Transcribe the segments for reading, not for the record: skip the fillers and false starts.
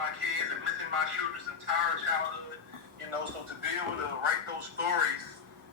my kids and missing my children's entire childhood. So to be able to write those stories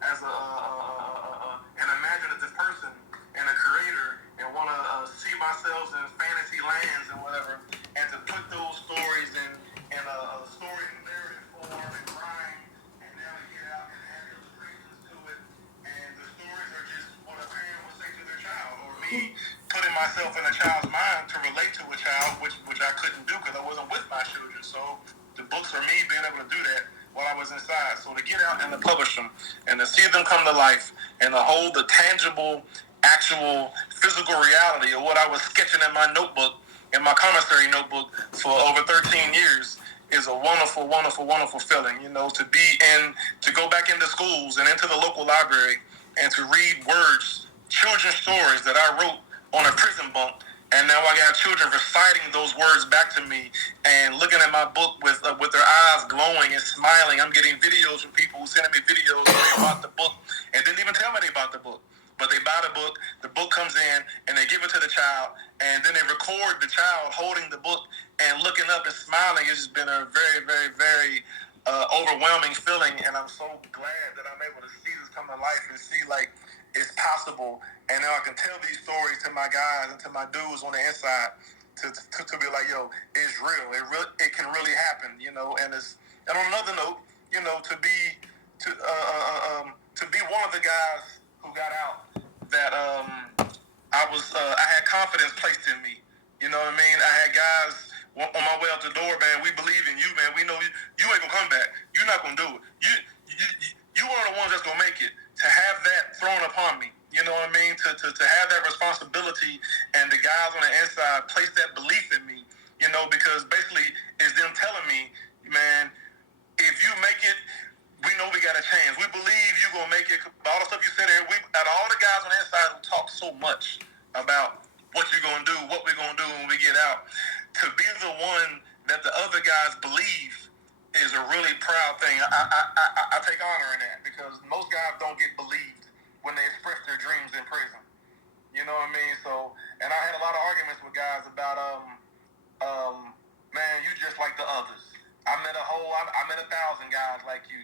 as an imaginative person and a creator and want to see myself in fantasy lands and whatever, and to put those stories in a story narrative form and rhyme, and now to get out and add illustrations to it, and the stories are just what a parent would say to their child, or me putting myself in a child's mind to relate to a child, which I couldn't do because I wasn't with my children. So the books are me being able to do that while I was inside. So to get out and to publish them and to see them come to life and to hold the tangible, actual, physical reality of what I was sketching in my notebook, in my commissary notebook for over 13 years is a wonderful, wonderful, wonderful feeling, to go back into schools and into the local library and to read words, children's stories that I wrote on a prison bunk. And now I got children reciting those words back to me and looking at my book with their eyes glowing and smiling. I'm getting videos from people who sending me videos about the book and didn't even tell me they bought the book. But they buy the book comes in, and they give it to the child, and then they record the child holding the book and looking up and smiling. It's just been a very, very, very overwhelming feeling, and I'm so glad that I'm able to see this come to life and see, like, it's possible. And now I can tell these stories to my guys and to my dudes on the inside to be like, yo, it's real. It can really happen, And on another note, to be one of the guys who got out, that I had confidence placed in me. You know what I mean? I had guys on my way out the door, man. We believe in you, man. We know you ain't gonna come back. You're not gonna do it. You are the ones that's gonna make it. To have that thrown upon me, you know what I mean? To have that responsibility, and the guys on the inside place that belief in me, because basically it's them telling me, man, if you make it, we know we got a chance. We believe you gonna make it. All the stuff you said there, out of all the guys on the inside who talk so much about what you're gonna do, what we're gonna do when we get out, to be the one that the other guys believe is a really proud thing. I take honor in that, because most guys don't get believed when they express their dreams in prison. You know what I mean? So, and I had a lot of arguments with guys about, man, you just like the others. I met 1,000 guys like you.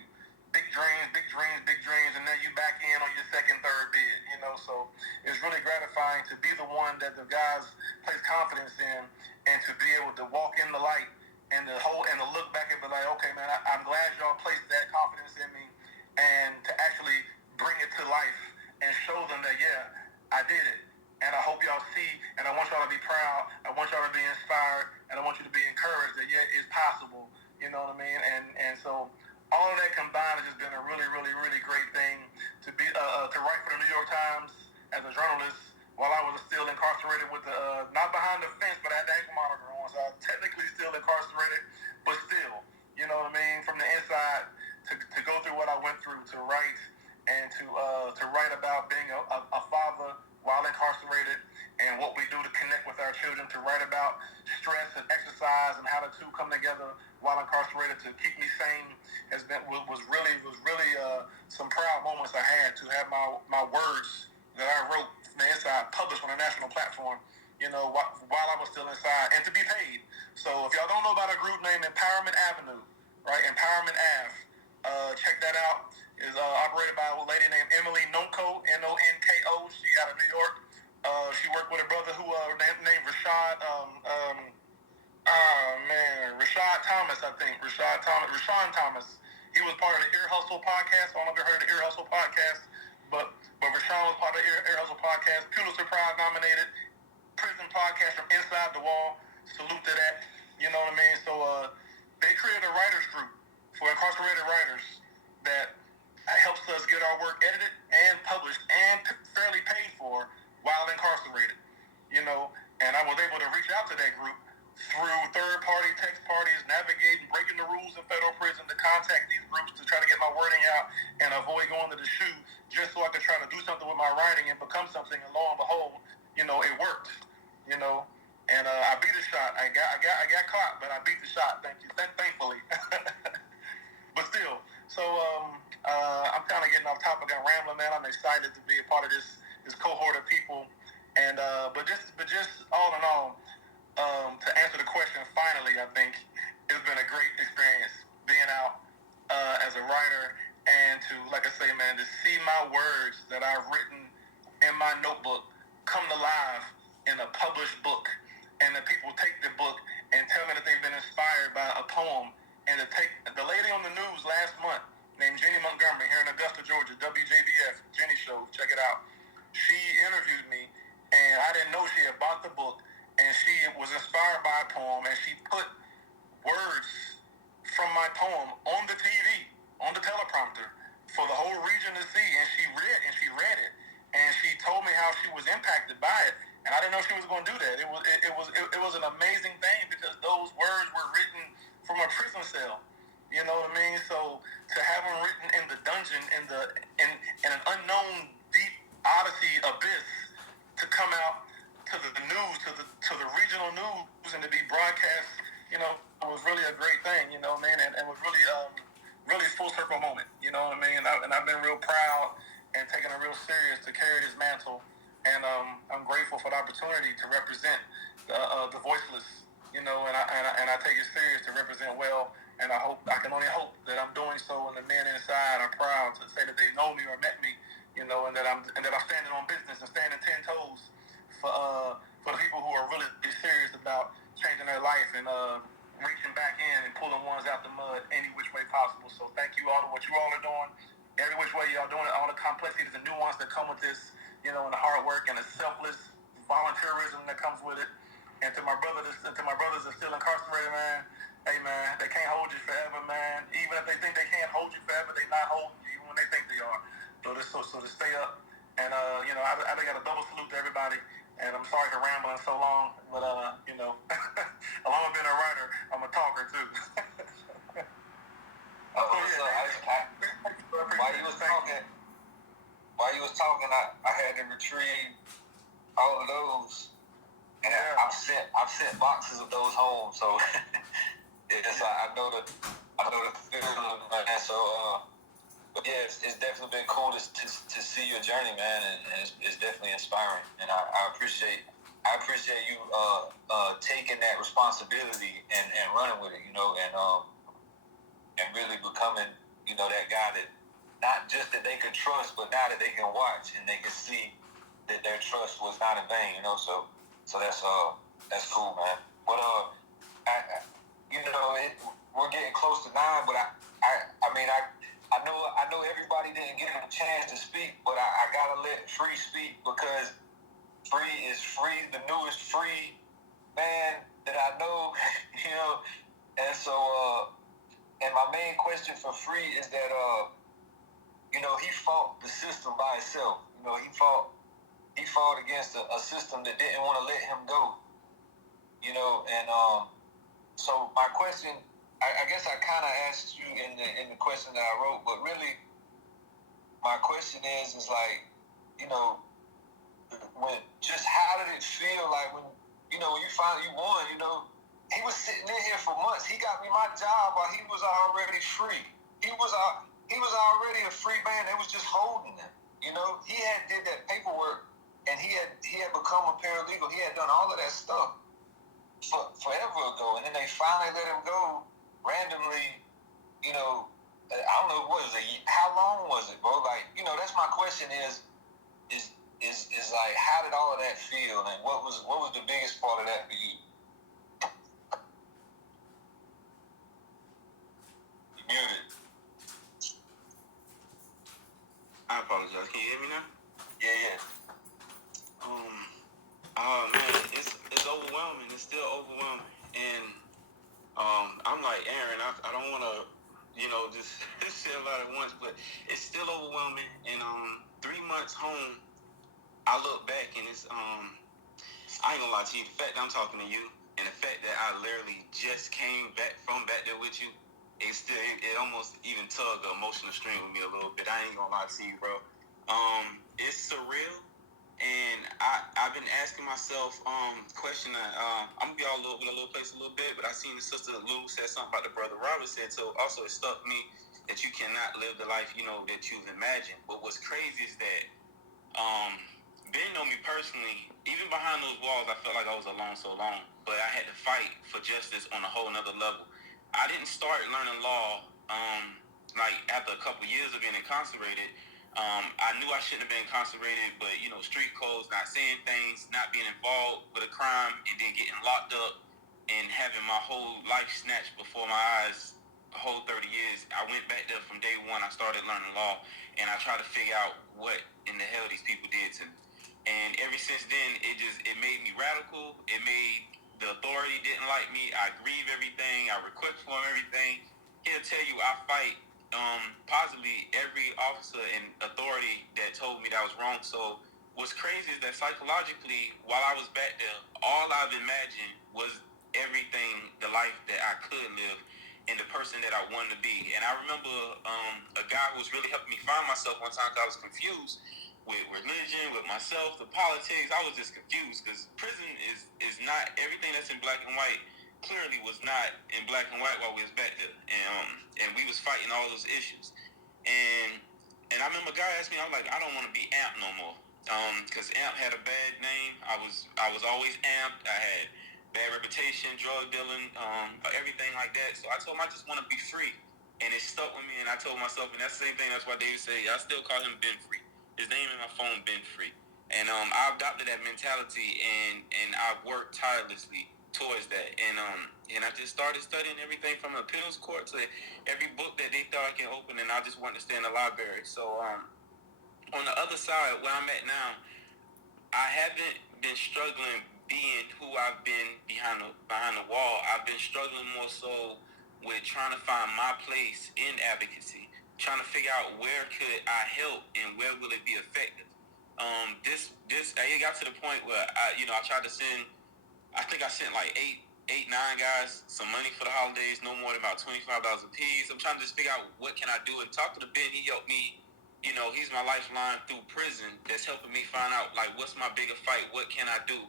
Big dreams, big dreams, big dreams, and then you back in on your second, third bid, So it's really gratifying to be the one that the guys place confidence in, and to be able to walk in the light and to look back and be like, okay, man, I'm glad y'all placed that confidence in me, and to actually bring it to life and show them that, yeah, I did it. And I hope y'all see, and I want y'all to be proud. I want y'all to be inspired, and I want you to be encouraged that, yeah, it's possible. You know what I mean? And so all of that combined has just been a really, really, really great thing to be to write for the New York Times as a journalist while I was still incarcerated with the not behind the fence, but I had the ankle monitor on, so I was technically still incarcerated, but still, you know what I mean, from the inside to go through what I went through, to write and to write about being a father while incarcerated and what we do to connect with our children, to write about stress and exercise and how the two come together while incarcerated to keep me sane was really some proud moments I had to have my words that I wrote from the inside published on a national platform, while I was still inside, and to be paid. So if y'all don't know about a group named Empowerment Avenue, right? Empowerment Ave. Check that out. Is operated by a lady named Emily Nonko, Nonko. She out of New York. She worked with a brother who named Rashad. Rashad Thomas, I think. Rashawn Thomas. He was part of the Ear Hustle podcast. I don't know if you heard of the Ear Hustle podcast, but Rashawn was part of the Ear Hustle podcast. Pulitzer Prize nominated. Prison podcast from Inside the Wall. Salute to that. You know what I mean? So they created a writers group for incarcerated writers that helps us get our work edited and published and fairly paid for while incarcerated. And I was able to reach out to that group through third-party text parties, navigating, breaking the rules in federal prison, to contact these groups to try to get my wording out and avoid going to the shoe, just so I could try to do something with my writing and become something. And lo and behold, it worked. And I beat the shot. I got caught, but I beat the shot. Thankfully. But still, so I'm kind of getting off topic. I'm rambling, man. I'm excited to be a part of this cohort of people, and but just all in all, to answer the question, finally, I think my words that I've written in my notebook come to life in a published book, and the people take the book and tell me that they've been inspired by a poem. And to take the lady on the news last month named Jenny Montgomery here in Augusta, Georgia, WJBF, Jenny Show, check it out. She interviewed me, and I didn't know she had bought the book, and she was inspired by a poem, and she put words from my poem on the TV, on the teleprompter, for the whole region to see, and she read it, and she told me how she was impacted by it, and I didn't know she was going to do that. It was an amazing thing because those words were written from a prison cell. You know what I mean? So to have them written in the dungeon, in an unknown deep odyssey abyss, to come out to the news, to the regional news, and to be broadcast, you know, it was really a great thing. You know what I mean? And was really really full circle moment. You know what I mean? And I've been real proud and taking it real serious to carry this mantle. And I'm grateful for the opportunity to represent the voiceless. You know, and I take it serious to represent well. And I can only hope that I'm doing so, and the men inside are proud to say that they know me or met me, you know, and that I'm standing on business and standing 10 toes for the people who are really serious about changing their life and reaching back in and pulling ones out the mud any which way possible. So thank you all for what you all are doing, every which way y'all doing it, all the complexities and nuance that come with this, you know, and the hard work and the selfless volunteerism that comes with it. And to my brothers that are still incarcerated, man, hey man, they can't hold you forever, man. Even if they think they can't hold you forever, they not holding you even when they think they are. So to stay up, and you know, I got a double salute to everybody. And I'm sorry for rambling so long, but you know, along with being a writer, I'm a talker too. While you was talking, I had to retrieve all of those. And yeah. I've sent boxes of those home, so I know the feeling of that. So, but yeah, it's definitely been cool to see your journey, man, and it's definitely inspiring. And I appreciate you taking that responsibility and running with it, you know, and really becoming, you know, that guy that not just that they could trust, but now that they can watch and they can see that their trust was not in vain, you know. So that's cool, man. But we're getting close to 9, but I know everybody didn't get a chance to speak, but I gotta let Free speak because Free is the newest Free man that I know, you know. And so and my main question for Free is that you know, he fought the system by himself. You know, he fought against a system that didn't want to let him go. You know, and so my question, I guess I kind of asked you in the question that I wrote, but really, my question is like, you know, how did it feel like when, you know, you finally won? You know, he was sitting in here for months. He got me my job while he was already free. He was already a free man. They was just holding him. You know, he had did that paperwork. And he had become a paralegal. He had done all of that stuff forever ago. And then they finally let him go randomly, you know, I don't know, what is it? How long was it, bro? Like, you know, that's my question is like, how did all of that feel? And what was the biggest part of that for you? You muted. I apologize. Can you hear me now? Yeah. Oh man, it's overwhelming. It's still overwhelming, and I'm like Aaron. I don't want to, you know, just say a lot at once, but it's still overwhelming. And 3 months home, I look back and it's I ain't gonna lie to you. The fact that I'm talking to you, and the fact that I literally just came back there with you, it almost even tugged the emotional string with me a little bit. I ain't gonna lie to you, bro. It's surreal. And I've been asking myself question. I'm gonna be all over the little place a little bit, but I seen the sister Lou said something about the brother Robert said. So also it struck me that you cannot live the life you know that you've imagined. But what's crazy is that Ben know me personally. Even behind those walls, I felt like I was alone so long. But I had to fight for justice on a whole nother level. I didn't start learning law like after a couple years of being incarcerated. I knew I shouldn't have been incarcerated, but street codes, not saying things, not being involved with a crime, and then getting locked up and having my whole life snatched before my eyes. The whole 30 years, I went back there from day one. I started learning law, and I tried to figure out what in the hell these people did to me. And ever since then, it made me radical. It made the authority didn't like me. I grieve everything. I request for everything. He'll tell you I fight possibly every officer and authority that told me that I was wrong. So what's crazy is that psychologically, while I was back there, all I've imagined was everything, the life that I could live, and the person that I wanted to be. And I remember a guy who was really helping me find myself one time because I was confused with religion, with myself, the politics. I was just confused because prison is not everything that's in black and white. Clearly was not in black and white while we was back there, and we was fighting all those issues. And I remember a guy asked me, I was like, I don't want to be AMP no more, because AMP had a bad name. I was always AMP. I had bad reputation, drug dealing, everything like that. So I told him I just want to be free, and it stuck with me. And I told myself, and that's the same thing. That's why David say I still call him Ben Free. His name in my phone, Ben Free. And I adopted that mentality, and I've worked tirelessly towards that. And I just started studying everything from appeals court to every book that they thought I can open, and I just wanted to stay in the library. So on the other side, where I'm at now, I haven't been struggling being who I've been behind the wall. I've been struggling more so with trying to find my place in advocacy, trying to figure out where could I help and where will it be effective. It got to the point where I tried to send. I think I sent like nine guys some money for the holidays, no more than about $25 a piece. I'm trying to just figure out what can I do. And talking to Ben, he helped me. He's my lifeline through prison. That's helping me find out like what's my bigger fight. What can I do?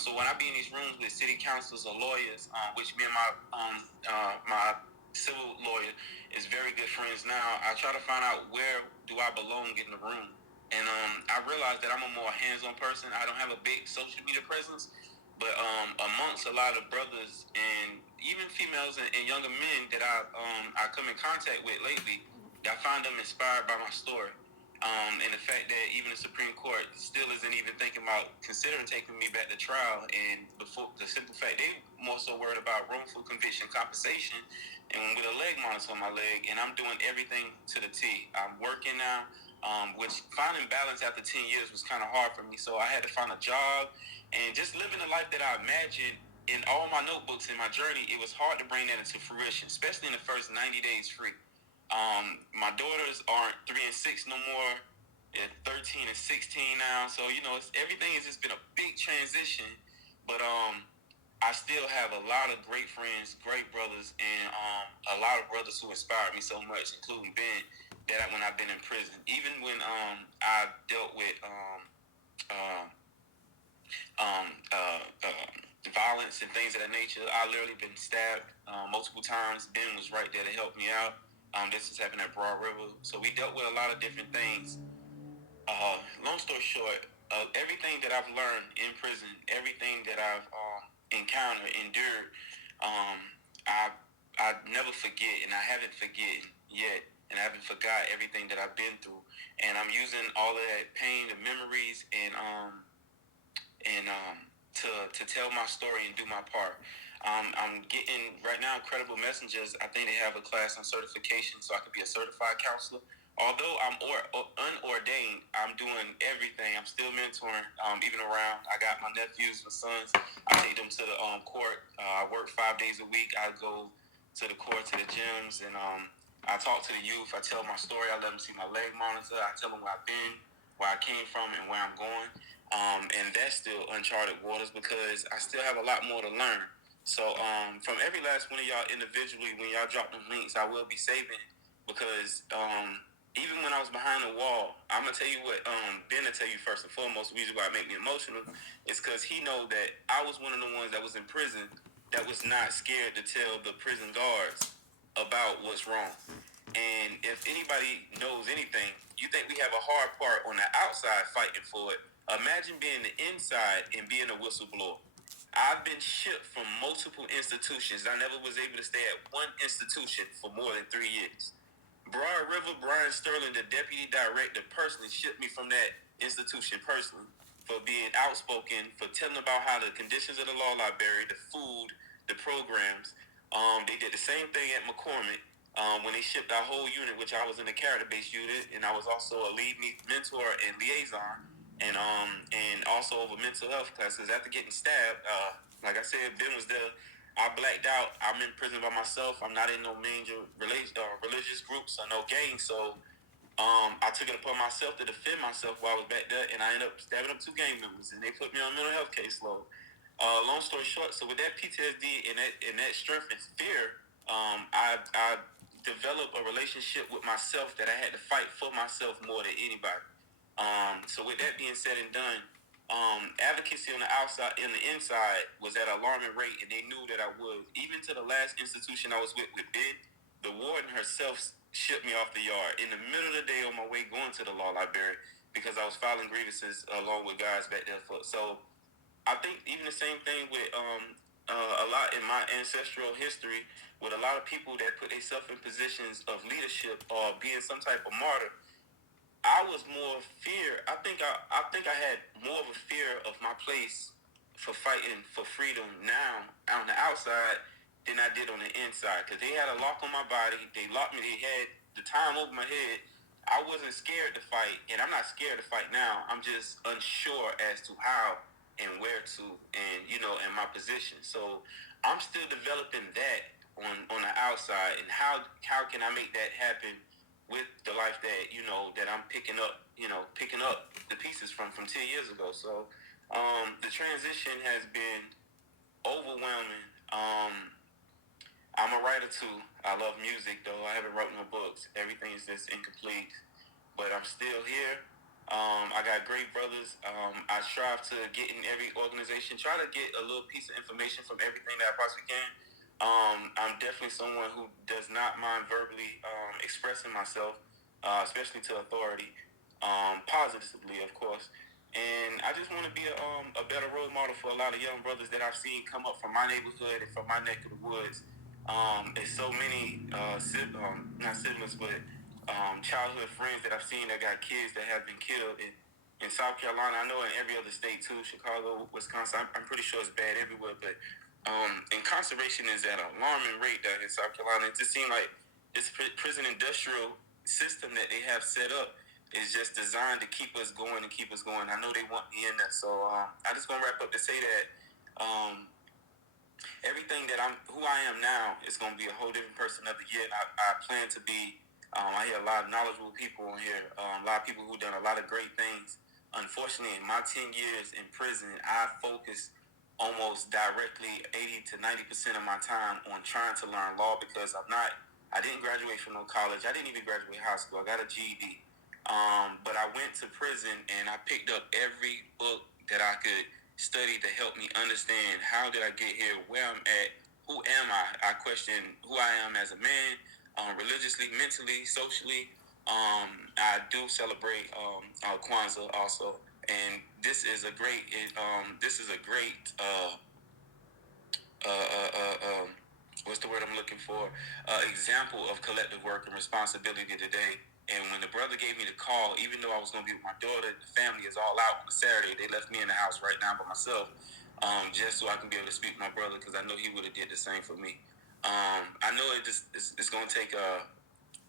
So when I be in these rooms with city councilors or lawyers, which me and my civil lawyer is very good friends now, I try to find out where do I belong in the room. And I realized that I'm a more hands-on person. I don't have a big social media presence. But amongst a lot of brothers and even females and younger men that I come in contact with lately, I find them inspired by my story. And the fact that even the Supreme Court still isn't even thinking about considering taking me back to trial. And the simple fact they more so worried about wrongful conviction compensation and with a leg monitor on my leg. And I'm doing everything to the T. I'm working now, which finding balance after 10 years was kind of hard for me. So I had to find a job and just living the life that I imagined in all my notebooks in my journey. It was hard to bring that into fruition, especially in the first 90 days free. My daughters aren't 3 and 6 no more. They're 13 and 16 now. So, everything has just been a big transition. But I still have a lot of great friends, great brothers, and a lot of brothers who inspired me so much, including Ben, that when I've been in prison. Even when I dealt with violence and things of that nature, I literally been stabbed multiple times. Ben was right there to help me out. This has happened at Broad River. So we dealt with a lot of different things. Long story short, everything that I've learned in prison, everything that I've encountered, endured, I never forget, and I haven't forgotten yet, and I haven't forgot everything that I've been through. And I'm using all of that pain, the memories, and to tell my story and do my part. I'm getting right now Credible Messengers. I think they have a class on certification, so I could be a certified counselor. Although I'm unordained, I'm doing everything. I'm still mentoring, even around. I got my nephews, my sons. I take them to the court. I work 5 days a week. I go to the court, to the gyms, and I talk to the youth. I tell my story. I let them see my leg monitor. I tell them where I've been, where I came from, and where I'm going. And that's still uncharted waters because I still have a lot more to learn. So from every last one of y'all individually, when y'all drop them links, I will be saving because even when I was behind the wall, I'm gonna tell you what Ben will tell you first and foremost. The reason why it make me emotional is because he know that I was one of the ones that was in prison that was not scared to tell the prison guards about what's wrong. And if anybody knows anything, you think we have a hard part on the outside fighting for it. Imagine being the inside and being a whistleblower. I've been shipped from multiple institutions. I never was able to stay at one institution for more than 3 years. Broad River, Brian Sterling, the deputy director, personally shipped me from that institution personally for being outspoken, for telling about how the conditions of the law library, the food, the programs. They did the same thing at McCormick when they shipped our whole unit, which I was in the character-based unit, and I was also a lead mentor and liaison, and also over mental health classes. After getting stabbed, like I said, Ben was there. I blacked out. I'm in prison by myself. I'm not in no major religious groups or no gangs. So I took it upon myself to defend myself while I was back there, and I ended up stabbing up 2 gang members, and they put me on mental health caseload. Long story short, so with that PTSD and that strength and fear, I developed a relationship with myself that I had to fight for myself more than anybody. So with that being said and done, advocacy on the outside and the inside was at an alarming rate, and they knew that I would. Even to the last institution I was with Ben, the warden herself shipped me off the yard in the middle of the day on my way going to the law library because I was filing grievances along with guys back there. So I think even the same thing with a lot in my ancestral history with a lot of people that put themselves in positions of leadership or being some type of martyr. I was more fear. I think I had more of a fear of my place for fighting for freedom now on the outside than I did on the inside. Because they had a lock on my body. They locked me. They had the time over my head. I wasn't scared to fight, and I'm not scared to fight now. I'm just unsure as to how and where to, and and my position. So I'm still developing that on the outside, and how can I make that happen with the life that that I'm picking up the pieces from 10 years ago. So the transition has been overwhelming. I'm a writer too. I love music though. I haven't written no books. Everything is just incomplete, but I'm still here. I got great brothers. I strive to get in every organization, try to get a little piece of information from everything that I possibly can. I'm definitely someone who does not mind verbally expressing myself, especially to authority, positively, of course. And I just want to be a better role model for a lot of young brothers that I've seen come up from my neighborhood and from my neck of the woods. There's so many not siblings, but childhood friends that I've seen that got kids that have been killed in South Carolina. I know in every other state too, Chicago, Wisconsin. I'm pretty sure it's bad everywhere, but incarceration is at an alarming rate down in South Carolina. It just seems like this prison industrial system that they have set up is just designed to keep us going and keep us going. I know they want me in there, so I just gonna wrap up to say that everything that who I am now is gonna be a whole different person another year. And I plan to be. I hear a lot of knowledgeable people on here, a lot of people who've done a lot of great things. Unfortunately, in my 10 years in prison, I focused almost directly 80 to 90% of my time on trying to learn law because I didn't graduate from no college. I didn't even graduate high school. I got a GED. But I went to prison and I picked up every book that I could study to help me understand how did I get here, where I'm at, who am I? I question who I am as a man, religiously, mentally, socially. I do celebrate Kwanzaa also. And this is a great what's the word I'm looking for? Example of collective work and responsibility today. And when the brother gave me the call, even though I was going to be with my daughter, the family is all out on Saturday. They left me in the house right now by myself, just so I can be able to speak to my brother because I know he would have did the same for me. I know it's going to take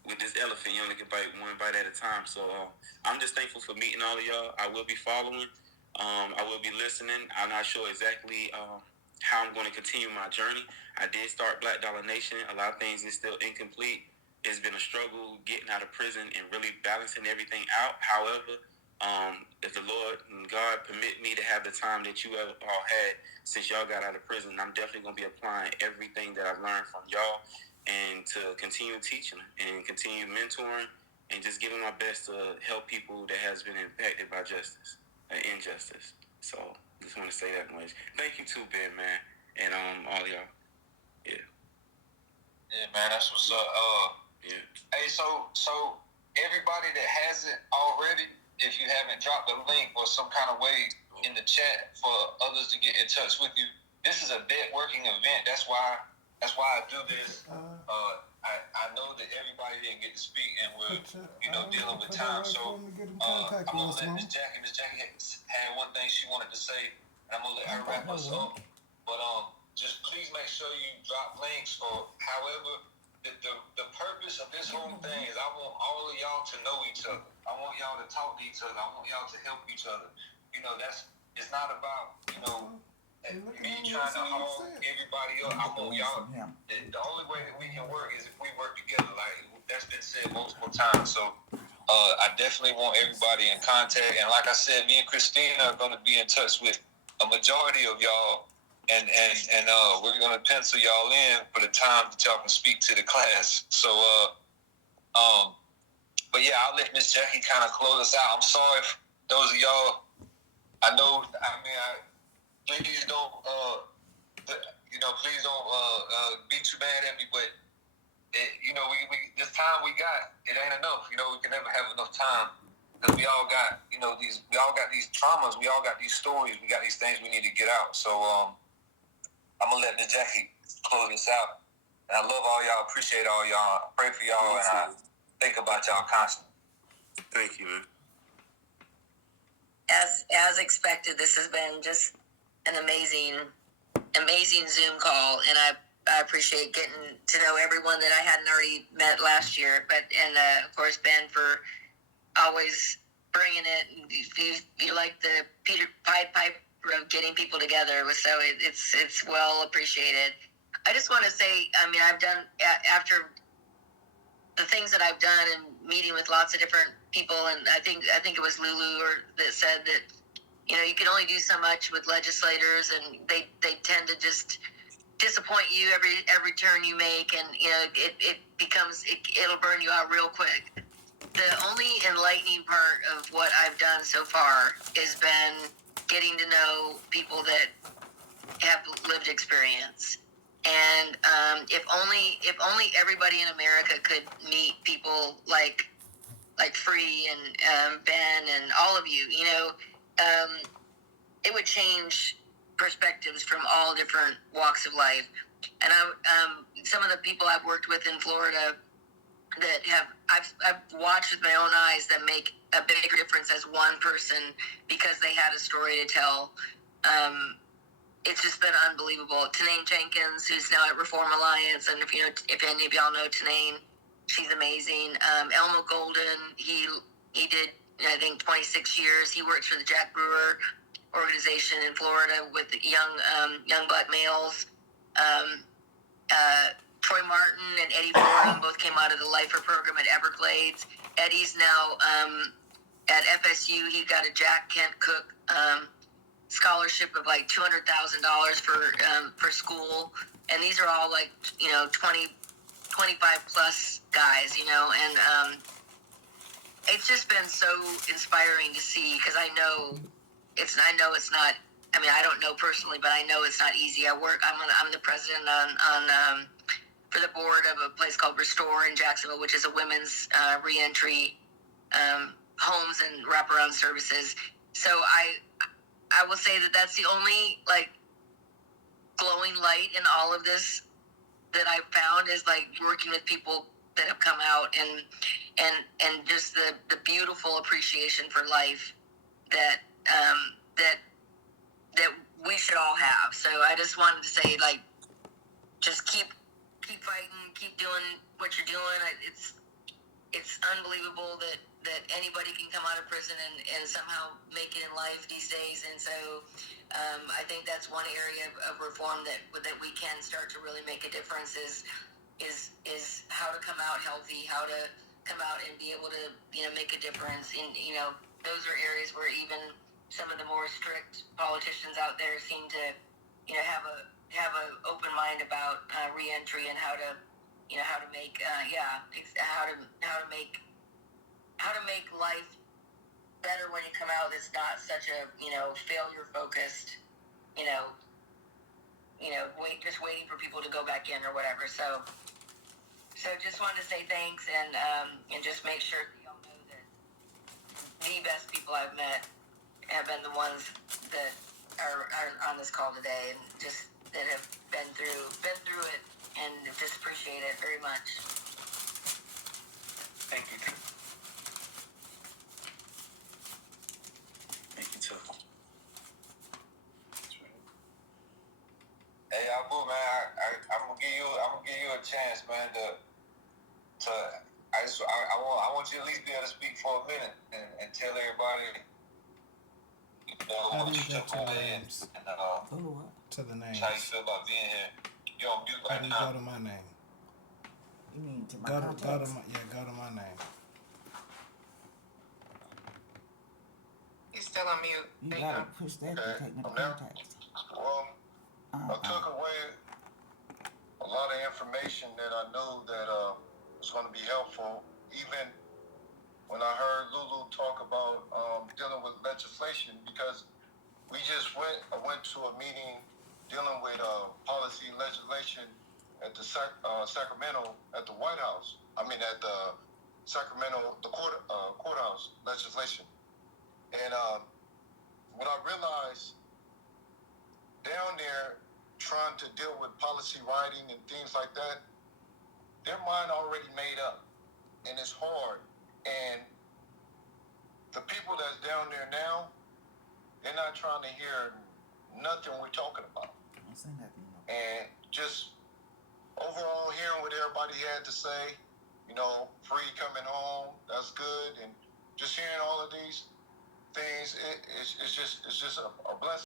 with this elephant, you only can bite one bite at a time. So I'm just thankful for meeting all of y'all. I will be following. I will be listening. I'm not sure exactly how I'm going to continue my journey. I did start Black Dollar Nation. A lot of things is still incomplete. It's been a struggle getting out of prison and really balancing everything out. However, if the Lord and God permit me to have the time that you all had since y'all got out of prison, I'm definitely going to be applying everything that I've learned from y'all and to continue teaching and continue mentoring and just giving my best to help people that has been impacted by injustice. So just want to say that much. Thank you too, Ben, man, and all y'all. Yeah. Yeah, man, that's what's up. Yeah. Hey, so everybody that hasn't already, if you haven't dropped a link or some kind of way in the chat for others to get in touch with you, this is a networking event. That's why That's why I do this. I know that everybody didn't get to speak, and we're dealing with time. So I'm gonna let Miss Jackie. Miss Jackie had one thing she wanted to say, and I'm gonna let her wrap us up. But just please make sure you drop links or however. The purpose of this whole thing is I want all of y'all to know each other. I want y'all to talk to each other. I want y'all to help each other. It's not about me trying to haul everybody up. I want y'all. The only way that we can work is if we work together. Like that's been said multiple times. So I definitely want everybody in contact. And like I said, me and Christina are going to be in touch with a majority of y'all. And we're gonna pencil y'all in for the time that y'all can speak to the class. So but yeah, I'll let Miss Jackie kind of close us out. I'm sorry if those of y'all. I know. Please don't. Please don't be too mad at me. But we this time we got it ain't enough. We can never have enough time because we all got we all got these traumas. We all got these stories. We got these things we need to get out. So I'm gonna let Miss Jackie close this out. And I love all y'all. Appreciate all y'all. I pray for y'all, and I think about y'all constantly. Thank you, man. As expected, this has been just an amazing Zoom call, and I appreciate getting to know everyone that I hadn't already met last year. And of course Ben for always bringing it. You like the Peter Pied Piper of getting people together, so it's well appreciated. I just want to say, I've done after the things that I've done and meeting with lots of different people, and I think it was Lulu that said that you can only do so much with legislators, and they tend to just disappoint you every turn you make, and it'll burn you out real quick. The only enlightening part of what I've done so far has been getting to know people that have lived experience. And if only everybody in America could meet people like Free and Ben and all of you, it would change perspectives from all different walks of life. And some of the people I've worked with in Florida that I've watched with my own eyes that make a bigger difference as one person because they had a story to tell. It's just been unbelievable. Tanane Jenkins, who's now at Reform Alliance, and if any of y'all know Tanane, she's amazing. Elmo Golden, he did I think 26 years. He works for the Jack Brewer organization in Florida with young black males. Troy Martin and Eddie Borum both came out of the Lifer program at Everglades. Eddie's now at FSU. He got a Jack Kent Cook scholarship of like $200,000 for school, and these are all 25 plus guys, and it's just been so inspiring to see because I know it's not. I don't know personally, but I know it's not easy. I'm the president on for the board of a place called Restore in Jacksonville, which is a women's reentry homes and wraparound services. So I will say that that's the only glowing light in all of this that I've found is working with people that have come out and just the beautiful appreciation for life that we should all have. So I just wanted to say just keep fighting, keep doing what you're doing. It's unbelievable that anybody can come out of prison and somehow make it in life these days. And so I think that's one area of reform that we can start to really make a difference is how to come out healthy, how to come out and be able to make a difference. And those are areas where even some of the more strict politicians out there seem to have a open mind about reentry and how to make life better when you come out. That's not such a failure focused waiting for people to go back in or whatever. So just wanted to say thanks and just make sure that y'all know that the best people I've met have been the ones that are on this call today, and just that have been through it appreciate it very much. Thank you. Thank you too. Hey, Abu, man, I'm gonna give you a chance, man. I want you to at least be able to speak for a minute and tell everybody, you know, How what do you you go took to away names? and To the names. how you feel about being here. You're on mute How right do you now. go to my name? You mean to my Go contacts? to my name. He's still on mute. You There gotta go. push that Okay, to take me to I'm there. contacts. Well, I took away a lot of information that I knew that was going to be helpful. Even when I heard Lulu talk about dealing with legislation, because I went to a meeting dealing with policy and legislation at the Sacramento at the White House. I mean at the Sacramento courthouse legislation, and what I realized down there, trying to deal with policy writing and things like that, their mind already made up, and it's hard. And the people that's down there now, they're not trying to hear nothing we're talking about. Don't say nothing. No. And just overall hearing what everybody had to say, you know, free coming home, that's good, and just hearing all of these things, it's just a blessing.